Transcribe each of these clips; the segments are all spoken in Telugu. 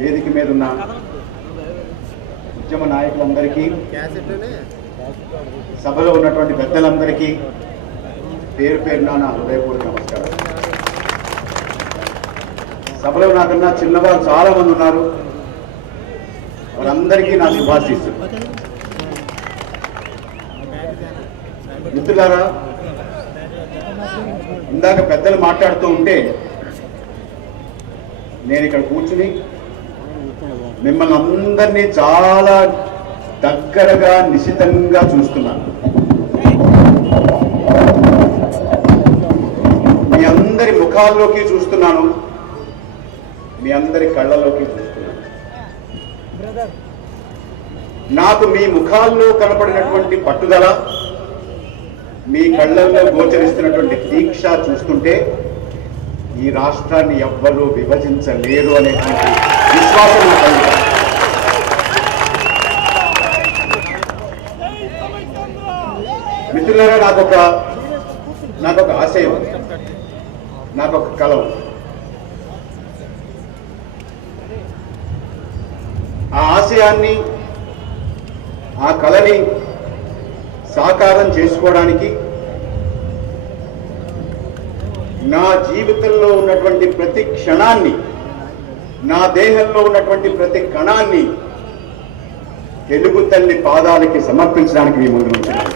వేదిక మీద ఉన్న ఉద్యమ నాయకులందరికీ, సభలో ఉన్నటువంటి పెద్దలందరికీ పేరు పేరున నా హృదయపూర్వక నమస్కారం. సభలో నాకన్నా చిన్నవారు చాలా మంది ఉన్నారు, వారందరికీ నా శుభాశీస్సులు. మిత్రులారా, ఇందాక పెద్దలు మాట్లాడుతూ ఉంటే నేను ఇక్కడ కూర్చుని మిమ్మల్ని అందరినీ చాలా దగ్గరగా నిశితంగా చూస్తున్నాను. మీ అందరి ముఖాల్లోకి చూస్తున్నాను, మీ అందరి కళ్ళలోకి చూస్తున్నాను. నాకు మీ ముఖాల్లో కనపడినటువంటి పట్టుదల, మీ కళ్ళల్లో గోచరిస్తున్నటువంటి దీక్ష చూస్తుంటే ఈ రాష్ట్రాన్ని ఎవ్వరూ విభజించలేరు అనేటువంటి విశ్వాసం కలుగుతుంది. మిత్రులారా, నాకొక ఆశయం, నాకొక కల. ఆ ఆశయాన్ని, ఆ కలని సాకారం చేసుకోవడానికి నా జీవితంలో ఉన్నటువంటి ప్రతి క్షణాన్ని, నా దేహంలో ఉన్నటువంటి ప్రతి కణాన్ని తెలుగు తల్లి పాదాలకి సమర్పించడానికి మీ ముందు ఉంటున్నాను.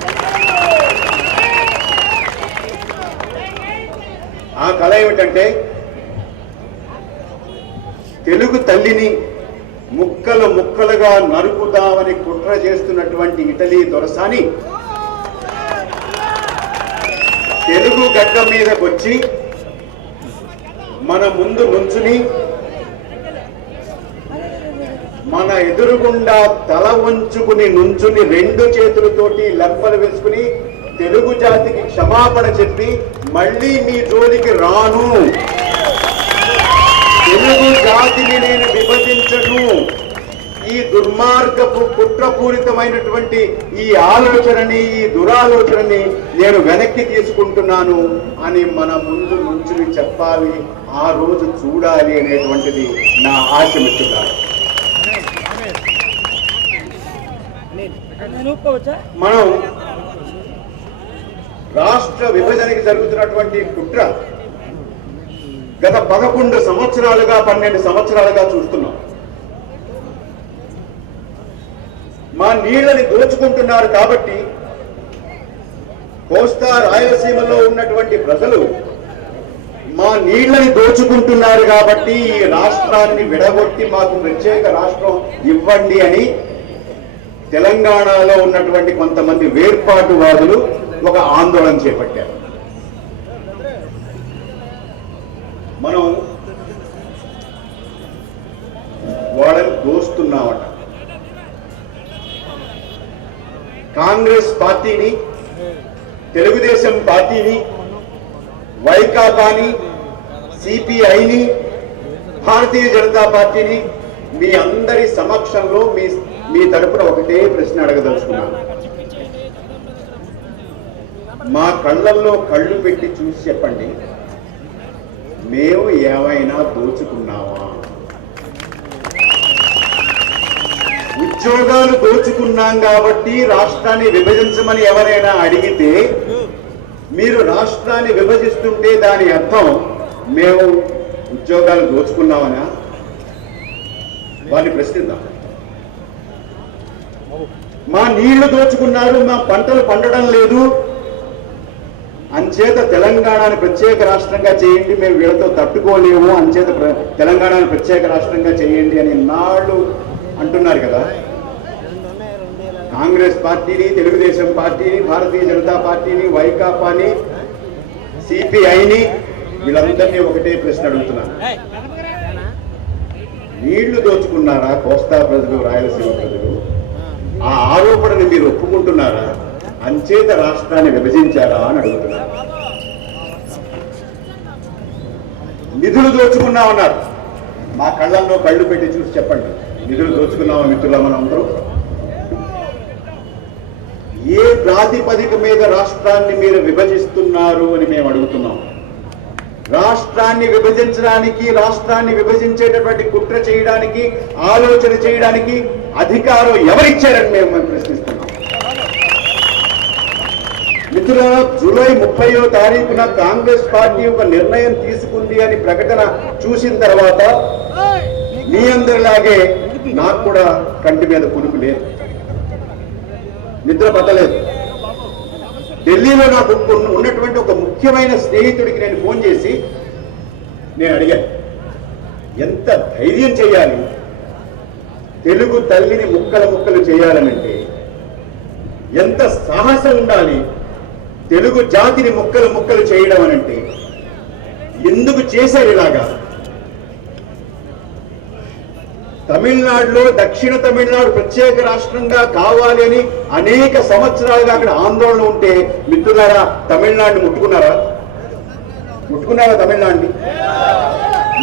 ఆ కళ ఏమిటంటే, తెలుగు తల్లిని ముక్కలు ముక్కలుగా నరుకుదామని కుట్ర చేస్తున్నటువంటి ఇటలీ దొరసాని తెలుగు గడ్డ మీదకొచ్చి మన ముందు నుంచుని, మన ఎదురుగుండా తల వంచుకుని నుంచుని రెండు చేతులతోటి లెంపలు వేసుకుని తెలుగు జాతికి క్షమాపణ చెప్పి మళ్ళీ మీ జోలికి రాను, తెలుగు జాతిని నేను విభజించను, ఈ దుర్మార్గపు కుట్రపూరితమైనటువంటి ఈ ఆలోచనని, ఈ దురాలోచనని నేను వెనక్కి తీసుకుంటున్నాను అని మన ముందు నుంచుని చెప్పాలి, ఆ రోజు చూడాలి అనేటువంటిది నా ఆశ. మిత్రులారా, మనం రాష్ట్ర విభజనకి జరుగుతున్నటువంటి కుట్ర గత 11 సంవత్సరాలుగా 12 సంవత్సరాలుగా చూస్తున్నాం. మా నీళ్ళని దోచుకుంటున్నారు కాబట్టి కోస్తా రాయలసీమలో ఉన్నటువంటి ప్రజలు మా నీళ్ళని దోచుకుంటున్నారు కాబట్టి ఈ రాష్ట్రాన్ని విడగొట్టి మాకు ప్రత్యేక రాష్ట్రం ఇవ్వండి అని తెలంగాణలో ఉన్నటువంటి కొంతమంది వేర్పాటువాదులు ఒక ఆందోళన చేపట్టారు. మనం వాళ్ళని దోస్తున్నామట. కాంగ్రెస్ పార్టీని, తెలుగుదేశం పార్టీని, వైకాపాని, సిపిఐని, భారతీయ జనతా పార్టీని మీ అందరి సమక్షంలో మీ తరపున ఒకటే ప్రశ్న అడగదలుచుకున్నాను. మా కళ్ళల్లో కళ్ళు పెట్టి చూసి చెప్పండి, మేము ఏమైనా దోచుకున్నావా? ఉద్యోగాలు దోచుకున్నాం కాబట్టి రాష్ట్రాన్ని విభజించమని ఎవరైనా అడిగితే, మీరు రాష్ట్రాన్ని విభజిస్తుంటే దాని అర్థం మేము ఉద్యోగాలు దోచుకున్నామనా? వారిని ప్రశ్నిద్దాం. మా నీళ్లు దోచుకున్నారు, మా పంటలు పండడం లేదు, అంచేత తెలంగాణను ప్రత్యేక రాష్ట్రంగా చేయండి, మేము వీళ్ళతో తట్టుకోలేము, అంచేత తెలంగాణను ప్రత్యేక రాష్ట్రంగా చేయండి అని నాళ్ళు అంటున్నారు కదా. కాంగ్రెస్ పార్టీని, తెలుగుదేశం పార్టీని, భారతీయ జనతా పార్టీని, వైకాపాని, సిపిఐని వీళ్ళందరినీ ఒకటే ప్రశ్న అడుగుతున్నారు. నీళ్లు దోచుకున్నారా కోస్తా ప్రజలు, రాయలసీమ ప్రజలు? ఆ ఆరోపణని మీరు ఒప్పుకుంటున్నారా? అంచేత రాష్ట్రాన్ని విభజించారా అని అడుగుతున్నారు. నిధులు దోచుకున్నామన్నారు. మా కళ్ళల్లో కళ్ళు పెట్టి చూసి చెప్పండి, నిధులు దోచుకున్నామా మిత్రుల? మనం అందరూ ఏ ప్రాతిపదిక మీద రాష్ట్రాన్ని మీరు విభజిస్తున్నారు అని మేము అడుగుతున్నాం. రాష్ట్రాన్ని విభజించడానికి, రాష్ట్రాన్ని విభజించేటటువంటి కుట్ర చేయడానికి, ఆలోచన చేయడానికి అధికారం ఎవరిచ్చారని మేము ప్రశ్నిస్తున్నాం. మిత్రులారా, జూలై 30వ తారీఖున కాంగ్రెస్ పార్టీ ఒక నిర్ణయం తీసుకుంది అని ప్రకటన చూసిన తర్వాత మీ అందరిలాగే నాకు కూడా కంటి మీద కునుకు లేదు, నిద్ర పట్టలేదు. ఢిల్లీలో నాకు ఉన్నటువంటి ఒక ముఖ్యమైన స్నేహితుడికి నేను ఫోన్ చేసి నేను అడిగాను, ఎంత ధైర్యం చేయాలి తెలుగు తల్లిని ముక్కలు ముక్కలు చేయాలనంటే, ఎంత సాహసం ఉండాలి తెలుగు జాతిని ముక్కలు ముక్కలు చేయడం అనంటే, ఎందుకు చేశారు ఇలాగా? తమిళనాడులో దక్షిణ తమిళనాడు ప్రత్యేక రాష్ట్రంగా కావాలి అని అనేక సంవత్సరాలుగా అక్కడ ఆందోళన ఉంటే మిత్రులారా, తమిళనాడుని ముట్టుకున్నారా? తమిళనాడుని?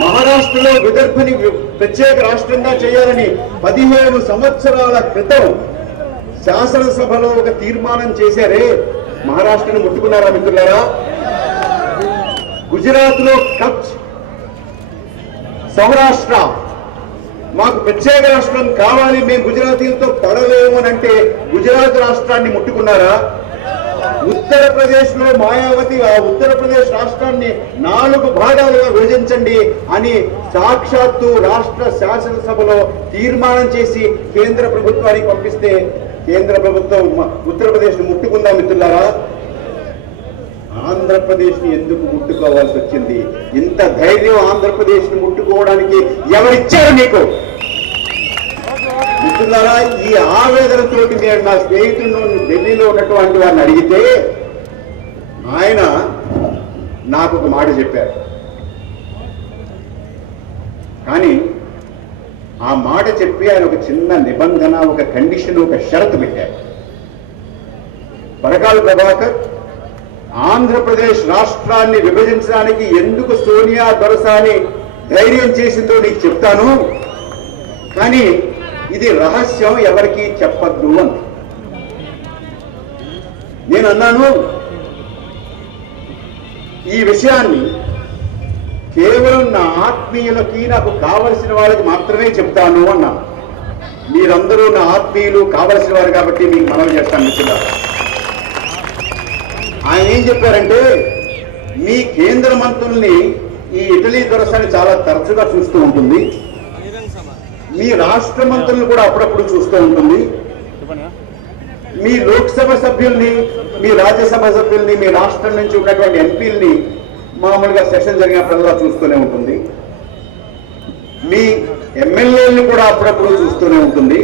మహారాష్ట్రలో విదర్భని ప్రత్యేక రాష్ట్రంగా చేయాలని 15 సంవత్సరాల క్రితం శాసనసభలో ఒక తీర్మానం చేశారే, మహారాష్ట్రను ముట్టుకున్నారా మిత్రులారా? గుజరాత్ లో కచ్, సౌరాష్ట్ర మాకు ప్రత్యేక రాష్ట్రం కావాలి, మేము గుజరాతీలతో పడలేము అని అంటే గుజరాత్ రాష్ట్రాన్ని ముట్టుకున్నారా? ఉత్తరప్రదేశ్ లో మాయావతి ఆ ఉత్తరప్రదేశ్ రాష్ట్రాన్ని 4 భాగాలుగా విభజించండి అని సాక్షాత్తు రాష్ట్ర శాసనసభలో తీర్మానం చేసి కేంద్ర ప్రభుత్వానికి పంపిస్తే కేంద్ర ప్రభుత్వం ఉత్తరప్రదేశ్ ను ముట్టుకుందా మిత్రులారా? ఆంధ్రప్రదేశ్ ని ఎందుకు ముట్టుకోవాల్సి వచ్చింది? ఇంత ధైర్యం ఆంధ్రప్రదేశ్ ని ముట్టుకోవడానికి ఎవరిచ్చారు మీకు? మిత్రులారా, ఈ ఆవేదనతోటి నేను నా స్నేహితులను ఢిల్లీలో ఉన్నటువంటి వారిని అడిగితే ఆయన నాకు ఒక మాట చెప్పారు. కానీ ఆ మాట చెప్పి ఆయన ఒక చిన్న నిబంధన, ఒక కండిషన్, ఒక షరతు పెట్టారు. పరకాల ప్రభాకర్, ఆంధ్రప్రదేశ్ రాష్ట్రాన్ని విభజించడానికి ఎందుకు సోనియా దొరసాని ధైర్యం చేసిందో నీకు చెప్తాను, కానీ ఇది రహస్యం, ఎవరికి చెప్పద్దు అని నేను అన్నాను. ఈ విషయాన్ని కేవలం నా ఆత్మీయులకి, నాకు కావలసిన వాళ్ళకి మాత్రమే చెప్తాను అన్నాను. మీరందరూ నా ఆత్మీయులు, కావలసిన వారు కాబట్టి మీకు మనవి చేస్తాను మిత్రులారా. ఆయన ఏం చెప్పారంటే, మీ కేంద్ర మంత్రుల్ని ఈ ఇటలీ దొరసాని చాలా తరచుగా చూస్తూ ఉంటుంది, మీ రాష్ట్ర మంత్రులను కూడా అప్పుడప్పుడు చూస్తూ ఉంటుంది, మీ లోక్సభ సభ్యుల్ని, మీ రాజ్యసభ సభ్యుల్ని, మీ రాష్ట్రం నుంచి ఉన్నటువంటి ఎంపీల్ని మామూలుగా సెషన్ జరిగినప్పుడల్లా చూస్తూనే ఉంటుంది, మీ ఎమ్మెల్యేలను కూడా అప్పుడప్పుడు చూస్తూనే ఉంటుంది.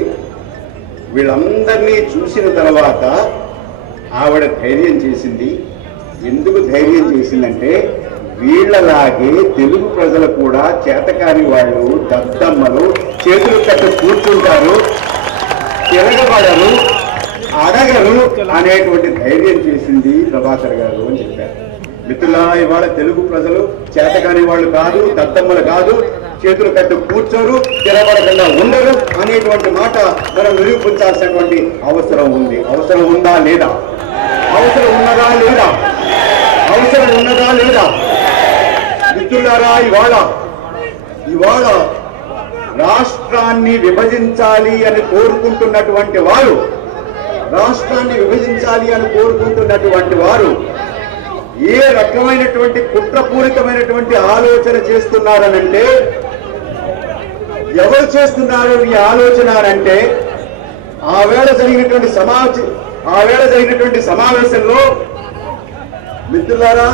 వీళ్ళందరినీ చూసిన తర్వాత ఆవిడ ధైర్యం చేసింది. ఎందుకు ధైర్యం చేసిందంటే, వీళ్ళలాగే తెలుగు ప్రజలు కూడా చేతకాని వాళ్ళు, దద్దమ్మలు, చేతులు కట్టు కూర్చుంటారు, తిరగబడరు, అడగరు అనేటువంటి ధైర్యం చేసింది ప్రభాకర్ గారు అని చెప్పారు. మిత్రులారా, ఇవాళ తెలుగు ప్రజలు చేతకాని వాళ్ళు కాదు, దద్దమ్మలు కాదు, చేతులు కట్టు కూర్చోరు, తిరగబడకుండా ఉండరు అనేటువంటి మాట మనం నిరూపించాల్సినటువంటి అవసరం ఉంది. అవసరం ఉందా లేదా? అవసరం ఉన్నదా లేదా? అవసరం ఉన్నదా లేదా? మిత్రులారా, ఇవాళ రాష్ట్రాన్ని విభజించాలి అని కోరుకుంటున్నటువంటి వారు, రాష్ట్రాన్ని విభజించాలి అని కోరుకుంటున్నటువంటి వారు ఏ రకమైనటువంటి కుట్రపూరితమైనటువంటి ఆలోచన చేస్తున్నారనంటే, ఎవరు చేస్తున్నారు ఈ ఆలోచన అంటే, ఆవేళ జరిగినటువంటి సమావేశంలో మిత్రులారా,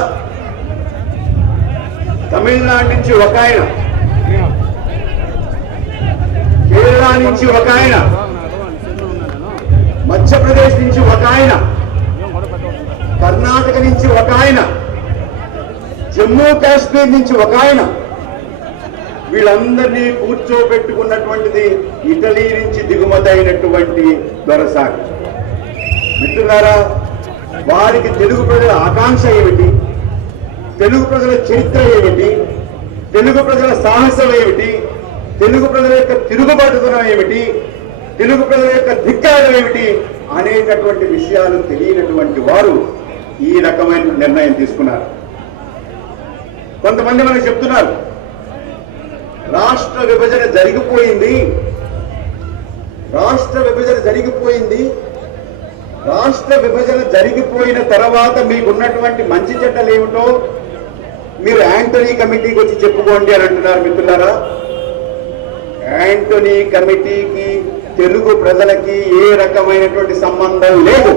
తమిళనాడు నుంచి ఒక ఆయన, కేరళ నుంచి ఒక ఆయన, మధ్యప్రదేశ్ నుంచి ఒక ఆయన, కర్ణాటక నుంచి ఒక ఆయన, జమ్మూ కాశ్మీర్ నుంచి ఒక ఆయన, వీళ్ళందరినీ కూర్చోబెట్టుకున్నటువంటిది ఇటలీ నుంచి దిగుమతి అయినటువంటి దొరసాని. మిత్రులారా, వారికి తెలుగు ప్రజల ఆకాంక్ష ఏమిటి, తెలుగు ప్రజల చరిత్ర ఏమిటి, తెలుగు ప్రజల సాహసం ఏమిటి, తెలుగు ప్రజల యొక్క తిరుగుబాటుతనం ఏమిటి, తెలుగు ప్రజల యొక్క ధిక్కారం ఏమిటి అనేటటువంటి విషయాలు తెలియనటువంటి వారు ఈ రకమైన నిర్ణయం తీసుకున్నారు. కొంతమంది మనకు చెప్తున్నారు రాష్ట్ర విభజన జరిగిపోయింది, రాష్ట్ర విభజన జరిగిపోయింది, రాష్ట్ర విభజన జరిగిపోయిన తర్వాత మీకున్నటువంటి మంచి చెడ్డలు ఏమిటో మీరు యాంటనీ కమిటీకి వచ్చి చెప్పుకోండి అని అంటున్నారు. మిత్రులారా, యాంటనీ కమిటీకి తెలుగు ప్రజలకి ఏ రకమైనటువంటి సంబంధం లేదు.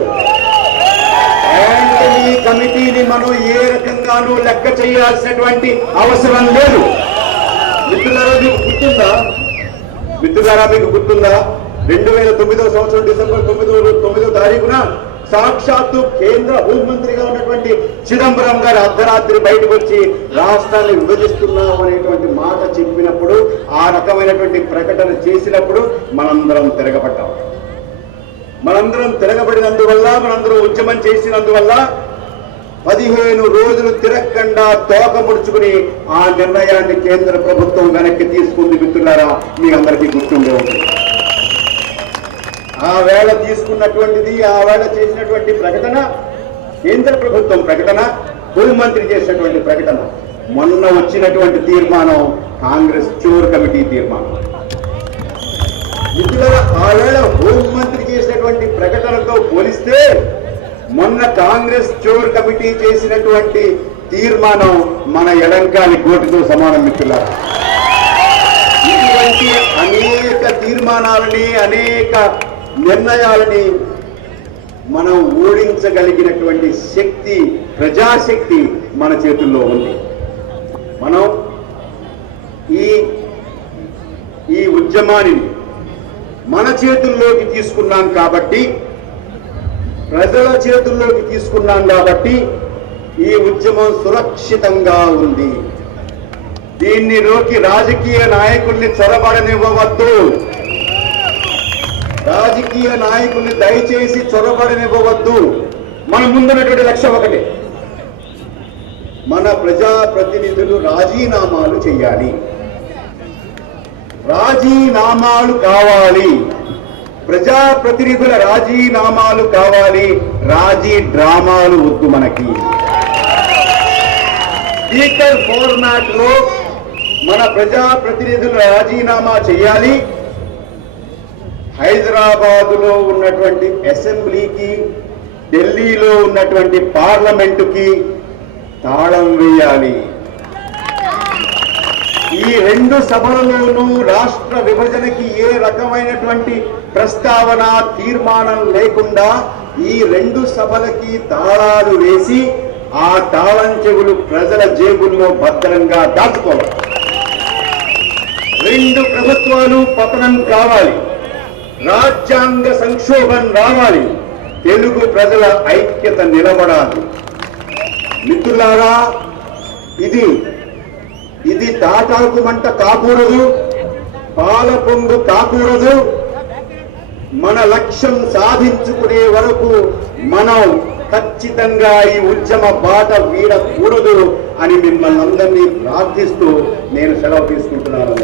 యాంటనీ కమిటీని మనం ఏ రకంగానూ లెక్క చేయాల్సినటువంటి అవసరం లేదు. మిత్రులారా మీకు గుర్తుందా, 2009 సంవత్సరం డిసెంబర్ 9వ తారీఖున సాక్షాత్తు కేంద్ర హోంమంత్రిగా ఉన్నటువంటి చిదంబరం గారు అర్ధరాత్రి బయటకు వచ్చి రాష్ట్రాన్ని విభజిస్తున్నాం అనేటువంటి మాట చెప్పినప్పుడు, ఆ రకమైనటువంటి ప్రకటన చేసినప్పుడు మనందరం తిరగబడ్డాం. మనందరం తిరగబడినందువల్ల, మనందరం ఉద్యమం చేసినందువల్ల 15 రోజులు తిరగకుండా తోక ముడుచుకుని ఆ నిర్ణయాన్ని కేంద్ర ప్రభుత్వం వెనక్కి తీసుకుంది. మిత్రులారా, మీ అందరికీ గుర్తుండే ఉంటుంది. ఆ వేళ తీసుకున్నటువంటిది, ఆ వేళ చేసినటువంటి ప్రకటన కేంద్ర ప్రభుత్వం ప్రకటన, హోంమంత్రి చేసినటువంటి ప్రకటన, మొన్న వచ్చినటువంటి తీర్మానం కాంగ్రెస్ చోర్ కమిటీ తీర్మానం. మిత్రులారా, ఆ వేళ హోంమంత్రి చేసినటువంటి ప్రకటనతో పోలిస్తే మొన్న కాంగ్రెస్ చోర్ కమిటీ చేసినటువంటి తీర్మానం మన ఎడంకాలి గోటితో సమానం. మిత్రులారా, ఇటువంటి అనేక తీర్మానాలని, అనేక నిర్ణయాలని మనం ఓడించగలిగినటువంటి శక్తి, ప్రజాశక్తి మన చేతుల్లో ఉంది. మనం ఈ ఉద్యమాన్ని మన చేతుల్లోకి తీసుకున్నాం కాబట్టి, ప్రజల చేతుల్లోకి తీసుకున్నాం కాబట్టి ఈ ఉద్యమం సురక్షితంగా ఉంది. దీనిలోకి రాజకీయ నాయకుల్ని చొరబడనివ్వవద్దు. రాజకీయ నాయకుల్ని దయచేసి చొరబడనివ్వవద్దు. మన ముందున్నటువంటి లక్ష్యం ఒకటే, మన ప్రజాప్రతినిధులు రాజీనామాలు చేయాలి, రాజీనామాలు కావాలి, ప్రజాప్రతినిధుల రాజీనామాలు కావాలి. రాజీ డ్రామాలు వద్దు మనకి. స్పీకర్ ఫార్మాట్ లో మన ప్రజాప్రతినిధులు రాజీనామా చేయాలి. హైదరాబాదులో ఉన్నటువంటి అసెంబ్లీకి, ఢిల్లీలో ఉన్నటువంటి పార్లమెంటుకి తాళం వేయాలి. ఈ 2 సభలలోనూ రాష్ట్ర విభజనకి ఏ రకమైనటువంటి ప్రస్తావన, తీర్మానం లేకుండా ఈ 2 సభలకి తాళాలు వేసి ఆ తాళం చెవులు ప్రజల జేబుల్లో భద్రంగా దాచుకోవాలి. 2 ప్రభుత్వాలు పతనం కావాలి, రాజ్యాంగ సంక్షోభం రావాలి, తెలుగు ప్రజల ఐక్యత నిలబడాలి. మిత్రులారా, ఇది తాటాకు మంట కాకూడదు, పాల పొంగు కాకూడదు. మన లక్ష్యం సాధించుకునే వరకు మనం ఖచ్చితంగా ఈ ఉద్యమ బాట వీడకూడదు అని మిమ్మల్ని అందరినీ ప్రార్థిస్తూ నేను సెలవు తీసుకుంటున్నాను.